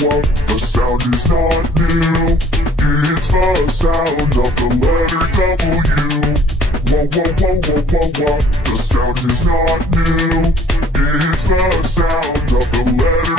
whoa. The sound is not new. It's the sound of the letter W. Whoa, whoa, whoa, whoa, whoa, whoa. The sound is not new. It's the sound of the letter